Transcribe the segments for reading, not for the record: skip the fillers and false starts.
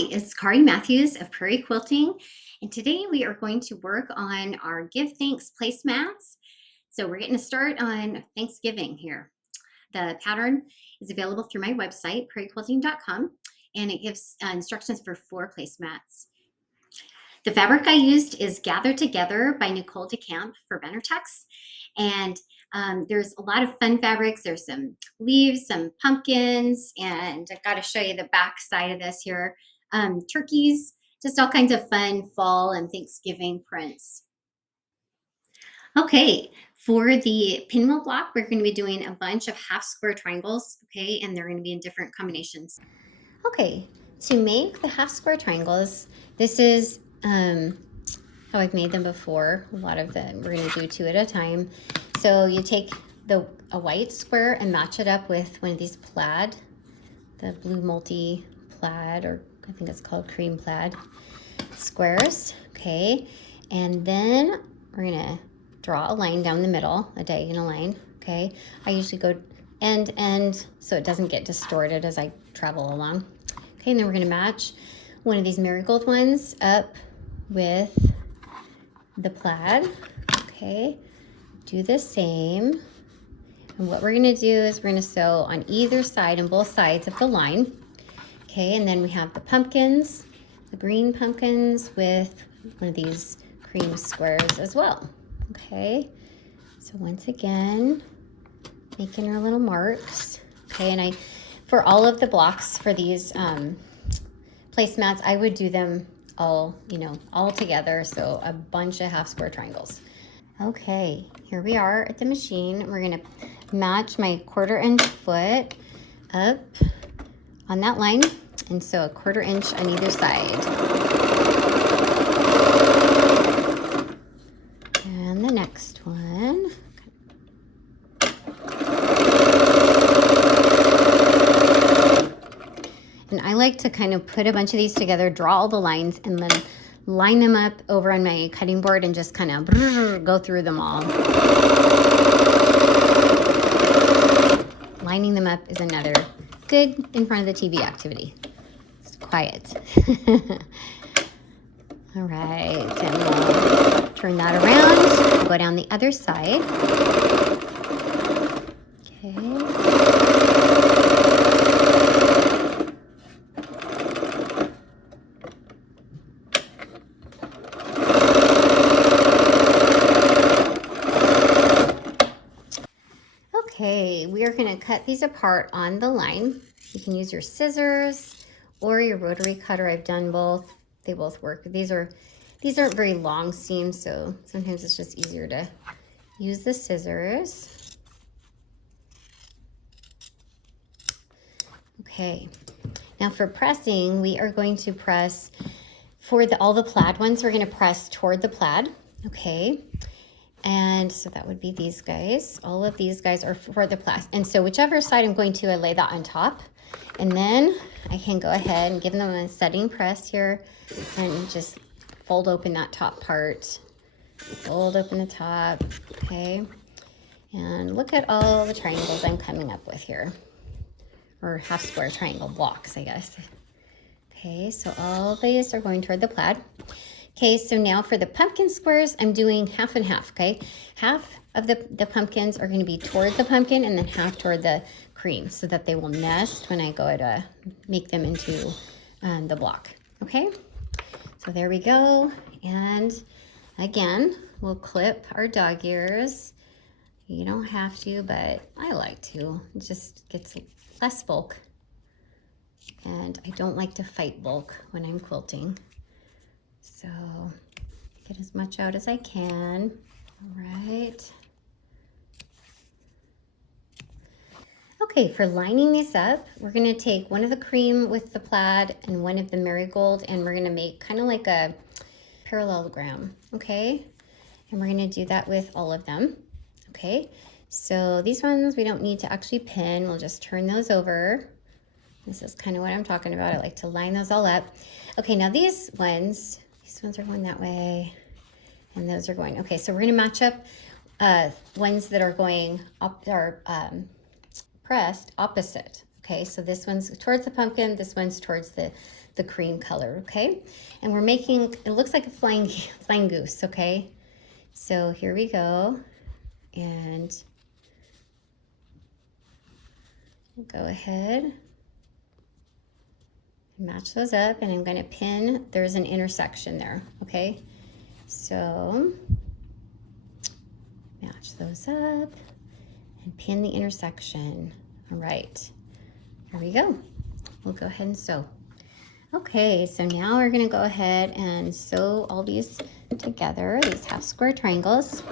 Hi, it's Kari Matthews of Prairie Quilting, and today we are going to work on our Give Thanks placemats. So we're getting to start on Thanksgiving here. The pattern is available through my website, prairiequilting.com, and it gives instructions for 4 placemats. The fabric I used is Gather Together by Nicole DeCamp for Benartex, and there's a lot of fun fabrics. There's some leaves, some pumpkins, and I've got to show you the back side of this here. Turkeys, just all kinds of fun fall and Thanksgiving prints. Okay, for the pinwheel block, we're going to be doing a bunch of half square triangles, okay, and they're going to be in different combinations. Okay, to make the half square triangles, this is how I've made them before. A lot of them we're going to do 2 at a time. So you take a white square and match it up with one of these plaid, the blue multi plaid, or I think it's called cream plaid squares. Okay, and then we're going to draw a line down the middle, a diagonal line. Okay, I usually go end to end so it doesn't get distorted as I travel along. Okay, and then we're going to match one of these marigold ones up with the plaid. Okay, do the same. And what we're going to do is we're going to sew on either side, on both sides of the line. Okay, and then we have the pumpkins, the green pumpkins with one of these cream squares as well. Okay, so once again, making our little marks. Okay, and for all of the blocks for these placemats, I would do them all together, so a bunch of half square triangles. Okay, here we are at the machine. We're gonna match my 1/4 inch foot up on that line, and so a 1/4 inch on either side. And the next one. And I like to kind of put a bunch of these together, draw all the lines, and then line them up over on my cutting board and just kind of go through them all. Lining them up is another good in front of the TV activity. It's quiet. All right, and we'll turn that around, go down the other side. Okay. Okay, we are going to cut these apart on the line. You can use your scissors or your rotary cutter. I've done both. They both work. These aren't very long seams, so sometimes it's just easier to use the scissors. Okay, now for pressing, we are going to press for all the plaid ones. We're going to press toward the plaid. Okay. And so that would be these guys. All of these guys are for the plaid. And so whichever side I'm going to, I lay that on top. And then I can go ahead and give them a setting press here and just fold open that top part. Fold open the top, okay? And look at all the triangles I'm coming up with here. Or half square triangle blocks, I guess. Okay, so all these are going toward the plaid. Okay, so now for the pumpkin squares, I'm doing half and half, okay? Half of the pumpkins are going to be toward the pumpkin and then half toward the cream so that they will nest when I go to make them into the block, okay? So there we go. And again, we'll clip our dog ears. You don't have to, but I like to. It just gets less bulk. And I don't like to fight bulk when I'm quilting. So get as much out as I can. All right. Okay, for lining these up, we're gonna take one of the cream with the plaid and one of the marigold, and we're gonna make kind of like a parallelogram, okay? And we're gonna do that with all of them, okay? So these ones we don't need to actually pin. We'll just turn those over. This is kind of what I'm talking about. I like to line those all up. Okay, now these ones are going that way, and those are going, okay, so we're gonna match up ones that are going up, are pressed opposite, Okay, so this one's towards the pumpkin, this one's towards the cream color, okay? And we're making, it looks like a flying goose, okay? So here we go, and go ahead, match those up, and I'm gonna pin, there's an intersection there, okay? So match those up and pin the intersection. All right, here we go. We'll go ahead and sew. Okay, so now we're gonna go ahead and sew all these together, these half square triangles.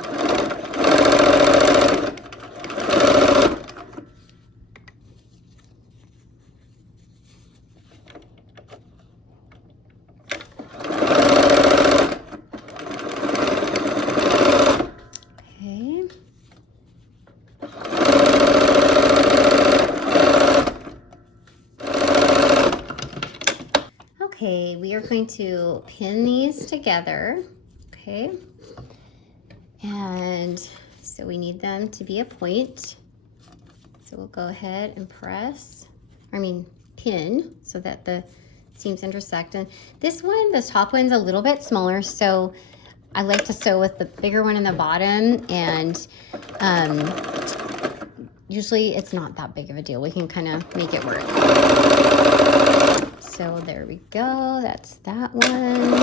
Okay, we are going to pin these together, okay? And so we need them to be a point. So we'll go ahead and pin so that the seams intersect. And this one, the top one's a little bit smaller, so I like to sew with the bigger one in the bottom, and usually it's not that big of a deal. We can kind of make it work. So there we go, that's that one.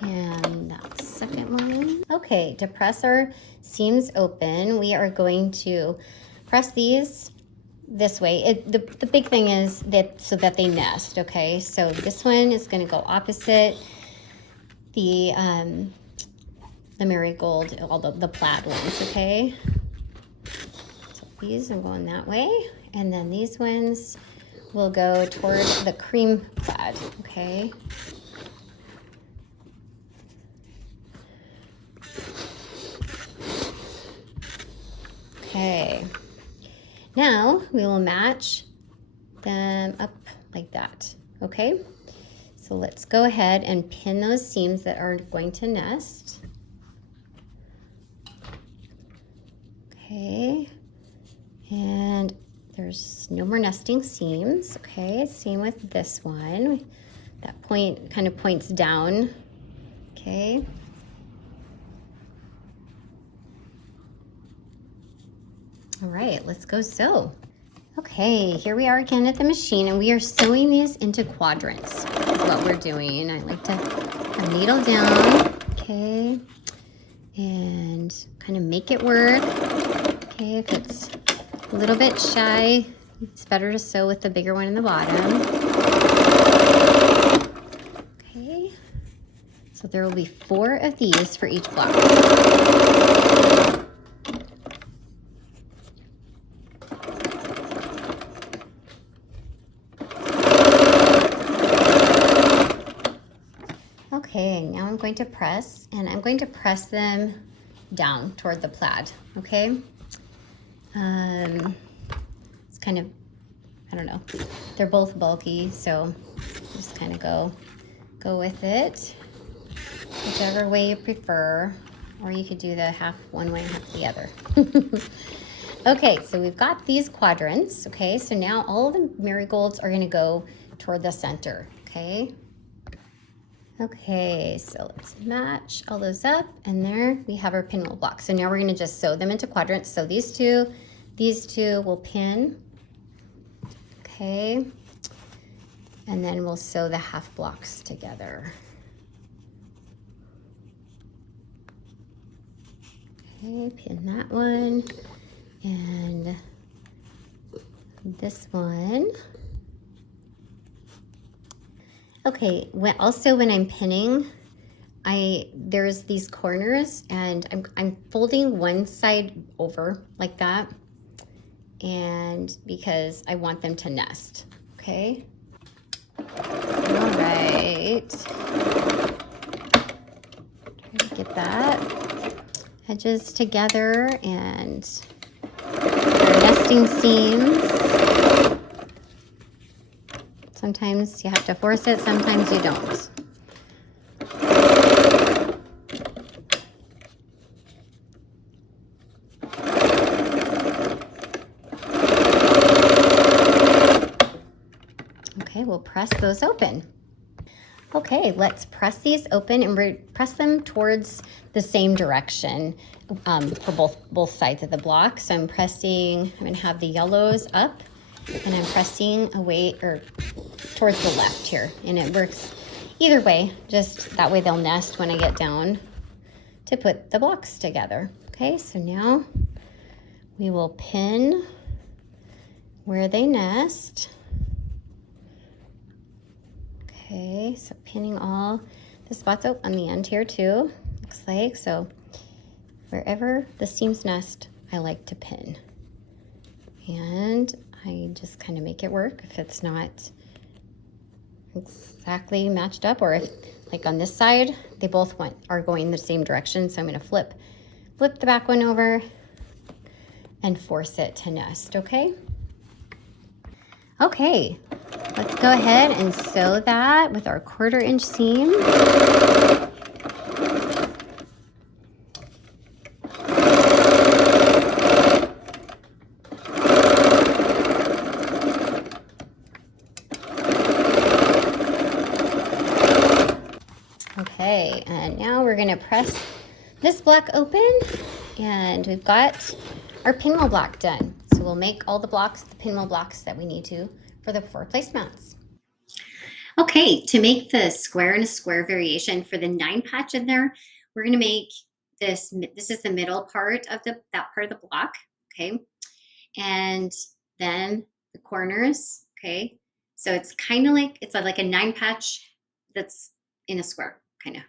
And that second one. Okay, to press our seams open, we are going to press these this way. The big thing is that so that they nest, okay? So this one is gonna go opposite the marigold, all the plaid ones, okay? So these are going that way, and then these ones will go toward the cream plaid, okay? Okay, now we will match them up like that, okay? So let's go ahead and pin those seams that are going to nest. Okay, and there's no more nesting seams, okay? Same with this one. That point kind of points down, okay? All right, let's go sew. Okay, here we are again at the machine, and we are sewing these into quadrants. That's what we're doing. I like to needle down, okay, and kind of make it work. Okay, if it's a little bit shy, it's better to sew with the bigger one in the bottom. Okay, so there will be 4 of these for each block. Okay, now I'm going to press, and I'm going to press them down toward the plaid, okay? It's kind of, I don't know, they're both bulky, so just kind of go with it, whichever way you prefer, or you could do the half one way and half the other. Okay, so we've got these quadrants, okay? So now all of the marigolds are gonna go toward the center, okay? Okay, so let's match all those up, and there we have our pinwheel blocks. So now we're gonna just sew them into quadrants. So these two will pin, okay? And then we'll sew the half blocks together. Okay, pin that one, and this one. Okay, also when I'm pinning, there's these corners, and I'm folding one side over like that, and because I want them to nest, okay? All right. Try to get that edges together and our nesting seams. Sometimes you have to force it, sometimes you don't. Okay, we'll press those open. Okay, let's press these open and press them towards the same direction for both sides of the block. So I'm gonna have the yellows up and I'm pressing away or towards the left here. And it works either way, just that way they'll nest when I get down to put the blocks together. Okay, so now we will pin where they nest. Okay, so pinning all the spots out on the end here too, looks like. So wherever the seams nest, I like to pin. And I just kind of make it work if it's not exactly matched up, or if like on this side, they both are going the same direction. So I'm gonna flip the back one over and force it to nest, okay? Okay, let's go ahead and sew that with our 1/4 inch seam. Okay, and now we're gonna press this block open, and we've got our pinwheel block done. So we'll make all the pinwheel blocks that we need to for the 4 placemats. Okay, to make the square and a square variation for the 9 patch in there, we're gonna make this is the middle part of that part of the block, okay? And then the corners, okay? So it's kind of like, it's like a 9 patch that's in a square, kind of.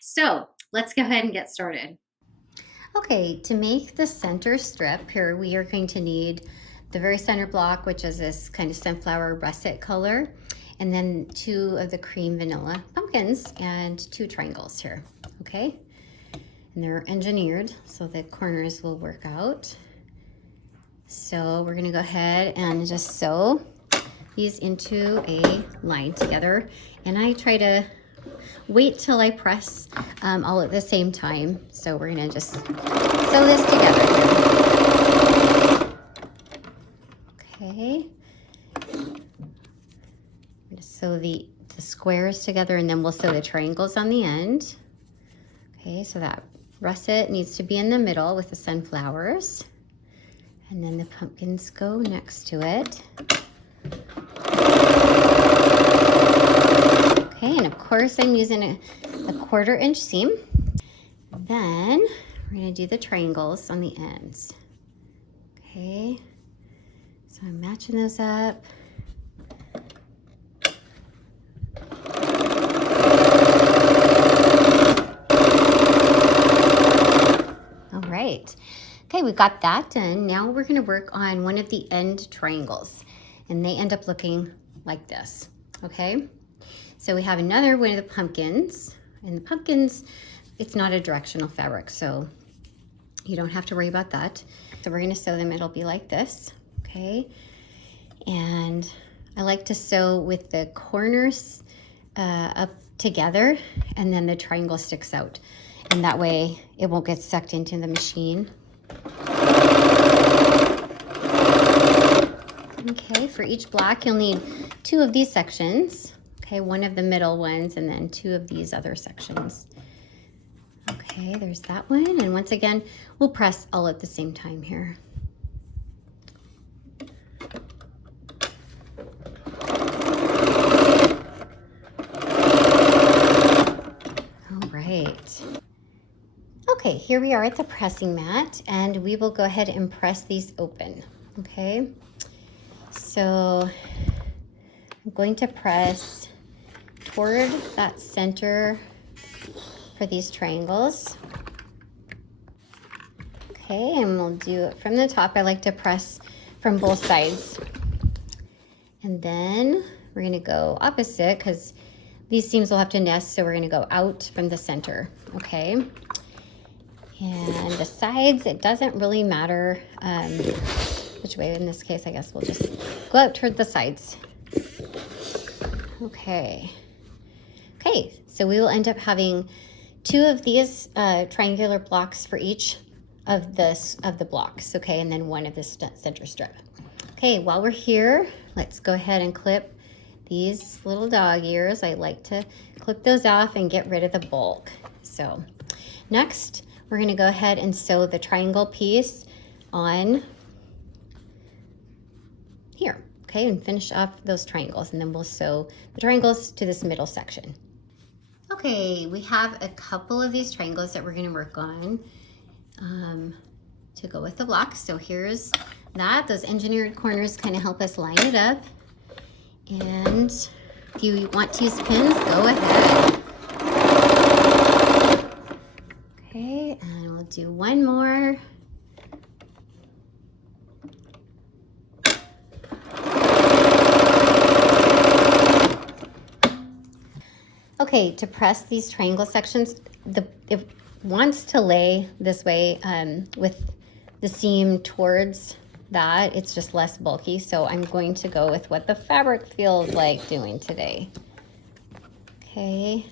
So let's go ahead and get started. Okay, to make the center strip here, we are going to need the very center block, which is this kind of sunflower russet color, and then 2 of the cream vanilla pumpkins and 2 triangles here, okay? And they're engineered so the corners will work out. So we're gonna go ahead and just sew these into a line together. And I try to wait till I press all at the same time. So we're gonna just sew this together. Okay. I'm gonna sew the squares together, and then we'll sew the triangles on the end. Okay, so that russet needs to be in the middle with the sunflowers. And then the pumpkins go next to it. Okay, and of course I'm using a 1/4 inch seam. Then we're gonna do the triangles on the ends. Okay, so I'm matching those up. All right. Okay, we've got that done. Now we're gonna work on one of the end triangles, and they end up looking like this, okay? So we have another one of the pumpkins, and the pumpkins, it's not a directional fabric, so you don't have to worry about that. So we're gonna sew them, it'll be like this, okay? And I like to sew with the corners up together, and then the triangle sticks out. And that way it won't get sucked into the machine. Okay, for each block, you'll need 2 of these sections. Okay, 1 of the middle ones, and then 2 of these other sections. Okay, there's that one. And once again, we'll press all at the same time here. All right. Okay, here we are at the pressing mat, and we will go ahead and press these open, okay? So I'm going to press toward that center for these triangles. Okay, and we'll do it from the top. I like to press from both sides. And then we're gonna go opposite, because these seams will have to nest, so we're gonna go out from the center, okay? And the sides, it doesn't really matter which way. In this case, I guess we'll just go out toward the sides. Okay. Okay, so we will end up having 2 of these triangular blocks for each of the blocks, okay, and then 1 of the center strip. Okay, while we're here, let's go ahead and clip these little dog ears. I like to clip those off and get rid of the bulk. So next, we're gonna go ahead and sew the triangle piece on here, okay, and finish off those triangles, and then we'll sew the triangles to this middle section. Okay, we have a couple of these triangles that we're gonna work on to go with the block. So here's that. Those engineered corners kind of help us line it up. And if you want to use pins, go ahead. Okay, and we'll do one more. Okay, to press these triangle sections, it wants to lay this way with the seam towards that. It's just less bulky, so I'm going to go with what the fabric feels like doing today. Okay,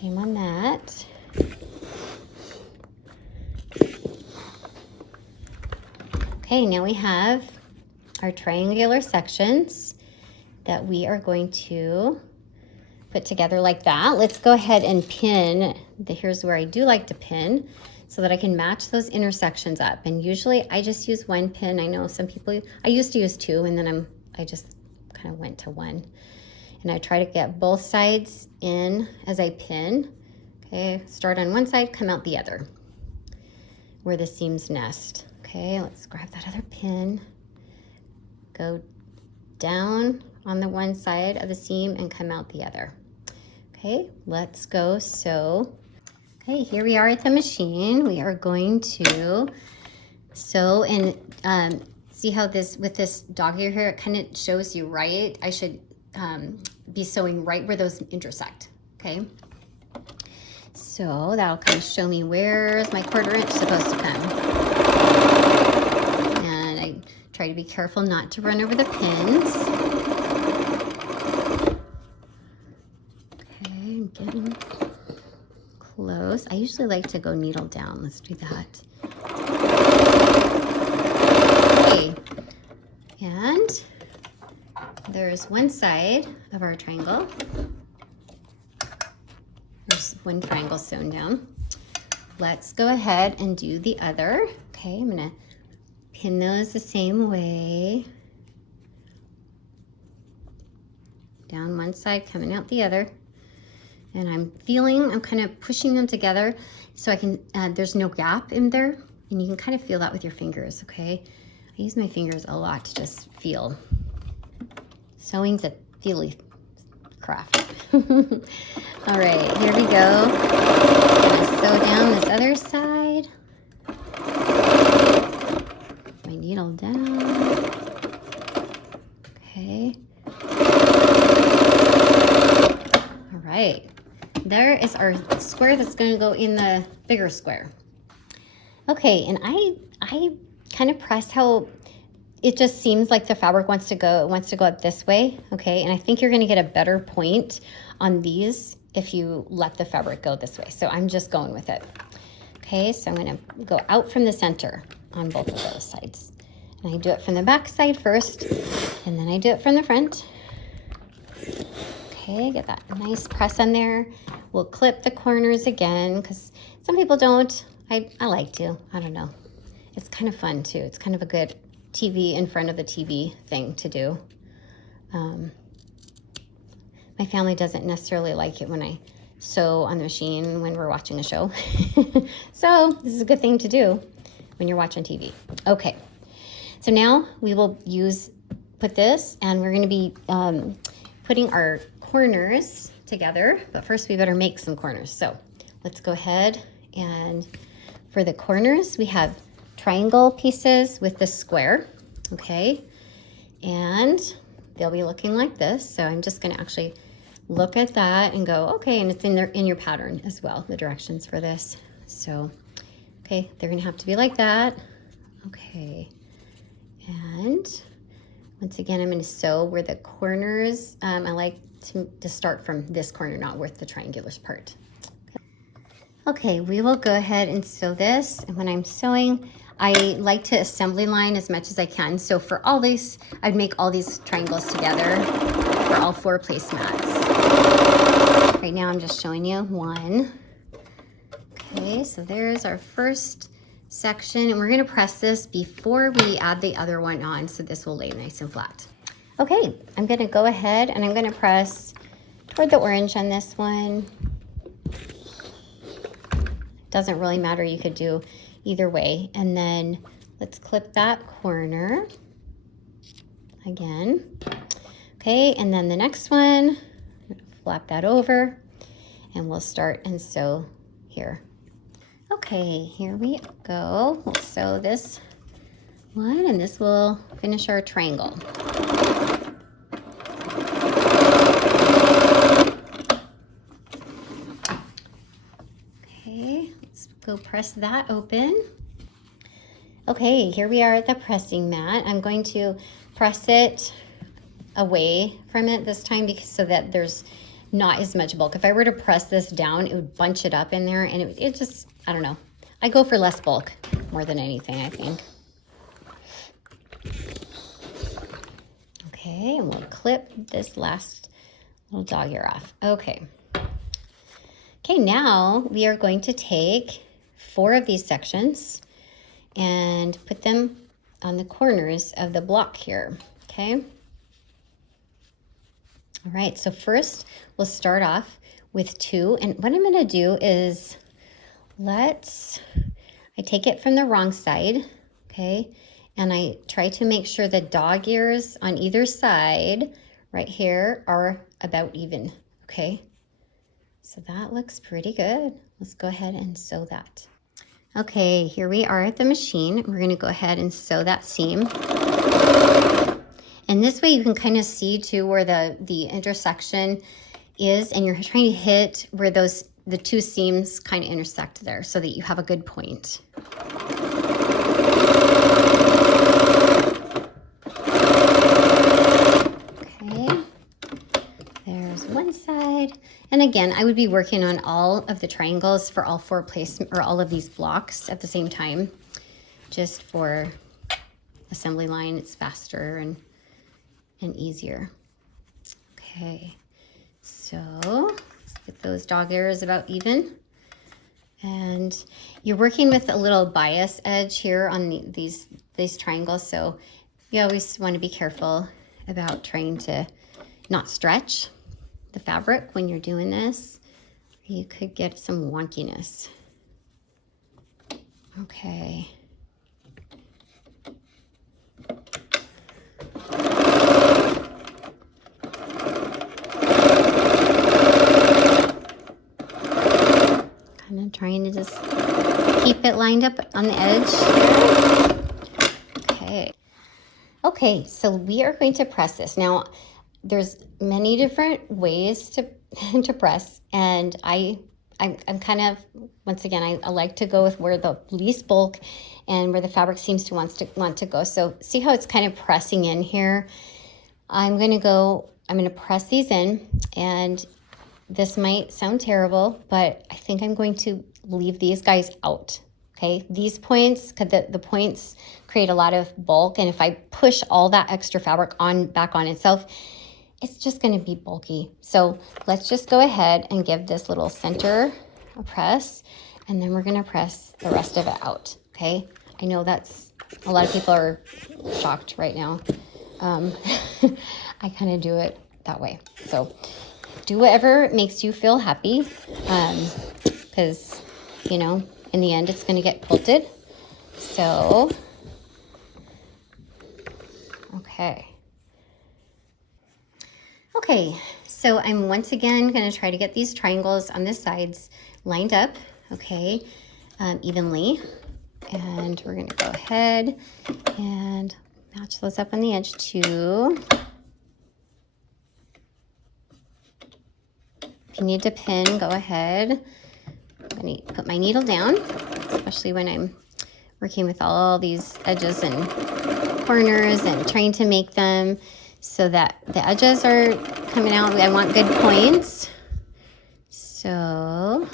same on that. Okay, now we have our triangular sections that we are going to put together like that. Let's go ahead and pin. Here's where I do like to pin so that I can match those intersections up. And usually I just use one pin. I know some people, I used to use two, and then I just kind of went to one. And I try to get both sides in as I pin. Okay, start on one side, come out the other, where the seams nest. Okay, let's grab that other pin, go down on the one side of the seam and come out the other. Okay, let's go sew. Okay, here we are at the machine. We are going to sew, and see how this, with this dog ear here, it kind of shows you right. I should be sewing right where those intersect, okay? So that'll kind of show me where's my 1/4 inch supposed to come. And I try to be careful not to run over the pins. Okay, getting close. I usually like to go needle down. Let's do that. Okay, and there's one side of our triangle. There's one triangle sewn down. Let's go ahead and do the other. Okay, I'm gonna pin those the same way. Down one side, coming out the other. And I'm kind of pushing them together so I can, there's no gap in there. And you can kind of feel that with your fingers, okay? I use my fingers a lot to just feel. Sewing's a feely craft. All right, here we go. I'm gonna sew down this other side. My needle down. Okay. All right. There is our square that's going to go in the bigger square. Okay, and I kind of press how it just seems like the fabric wants to go up this way, okay? And I think you're going to get a better point on these if you let the fabric go this way. So I'm just going with it. Okay, so I'm going to go out from the center on both of those sides. And I do it from the back side first, and then I do it from the front. Okay, get that nice press on there. We'll clip the corners again, because some people don't. I like to. I don't know. It's kind of fun too. It's kind of a good TV in front of the TV thing to do. My family doesn't necessarily like it when I sew on the machine when we're watching a show. So this is a good thing to do when you're watching TV. Okay, so now we will put this, and we're going to be putting our corners together, but first we better make some corners. So let's go ahead, and for the corners we have triangle pieces with the square, okay, and they'll be looking like this. So I'm just going to actually look at that and go, okay, and it's in your pattern as well, the directions for this. So okay, they're going to have to be like that. Okay, and once again, I'm going to sew where the corners, I like to start from this corner, not with the triangular part. Okay, we will go ahead and sew this. And when I'm sewing, I like to assembly line as much as I can. So for all these, I'd make all these triangles together for all 4 placemats. Right now I'm just showing you one. Okay, so there's our first section, and we're gonna press this before we add the other one on, so this will lay nice and flat. Okay, I'm gonna go ahead and I'm gonna press toward the orange on this one. Doesn't really matter, you could do either way. And then let's clip that corner again. Okay, and then the next one, flap that over, and we'll start and sew here. Okay, here we go. We'll sew this one, and this will finish our triangle. Okay, let's go press that open. Okay, here we are at the pressing mat. I'm going to press it away from it this time because so that there's not as much bulk. If I were to press this down, it would bunch it up in there, and it just, I don't know. I go for less bulk more than anything, I think. Okay, and we'll clip this last little dog ear off. Okay. Okay, now we are going to take 4 of these sections and put them on the corners of the block here, okay? All right, so first we'll start off with 2, and what I'm gonna do is I take it from the wrong side, okay? And I try to make sure the dog ears on either side right here are about even, okay? So that looks pretty good. Let's go ahead and sew that. Okay, here we are at the machine. We're gonna go ahead and sew that seam. And this way you can kind of see too where the intersection is, and you're trying to hit where the 2 seams kind of intersect there so that you have a good point. Okay, there's one side. And again, I would be working on all of the triangles for all 4 or all of these blocks at the same time, just for assembly line. It's faster and easier. Okay, so let's get those dog ears about even. And you're working with a little bias edge here on these triangles, so you always want to be careful about trying to not stretch the fabric when you're doing this. You could get some wonkiness. Okay. Kind of trying to just keep it lined up on the edge. Okay. Okay, so we are going to press this. Now, there's many different ways to press, and I'm kind of, once again, I like to go with where the least bulk and where the fabric seems to want to go. So see how it's kind of pressing in here? I'm gonna press these in, and this might sound terrible, but I think I'm going to leave these guys out. Okay, these points, because the points create a lot of bulk, and if I push all that extra fabric back on itself, it's just going to be bulky. So let's just go ahead and give this little center a press, and then we're going to press the rest of it out. Okay, I know that's a lot of people are shocked right now. I kind of do it that way. So do whatever makes you feel happy, because you know, in the end it's going to get quilted. So okay, so I'm once again going to try to get these triangles on the sides lined up, okay, evenly. And we're going to go ahead and match those up on the edge too. If you need to pin, go ahead. I'm going to put my needle down, especially when I'm working with all these edges and corners and trying to make them so that the edges are coming out. I want good points. So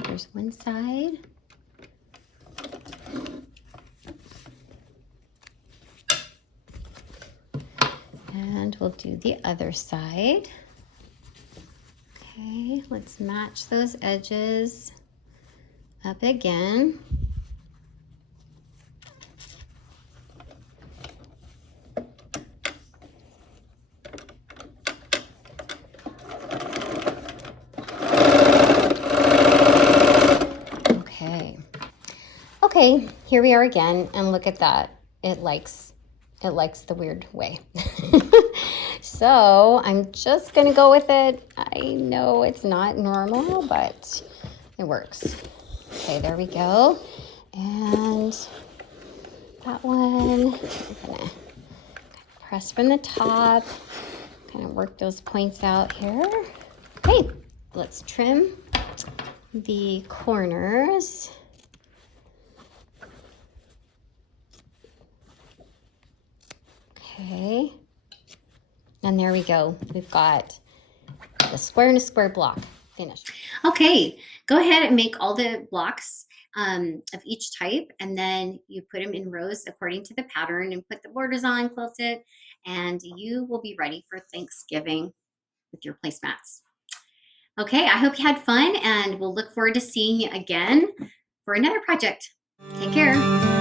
Okay, there's one side. And we'll do the other side. Okay, let's match those edges up again. Okay, here we are again, and look at that. It likes the weird way. So I'm just gonna go with it. I know it's not normal, but it works. Okay, there we go. And that one, I'm gonna press from the top, kind of work those points out here. Okay, let's trim the corners. Okay, and there we go. We've got the square and a square block finished. Okay, go ahead and make all the blocks of each type, and then you put them in rows according to the pattern and put the borders on, quilt it, and you will be ready for Thanksgiving with your placemats. Okay, I hope you had fun, and we'll look forward to seeing you again for another project. Take care.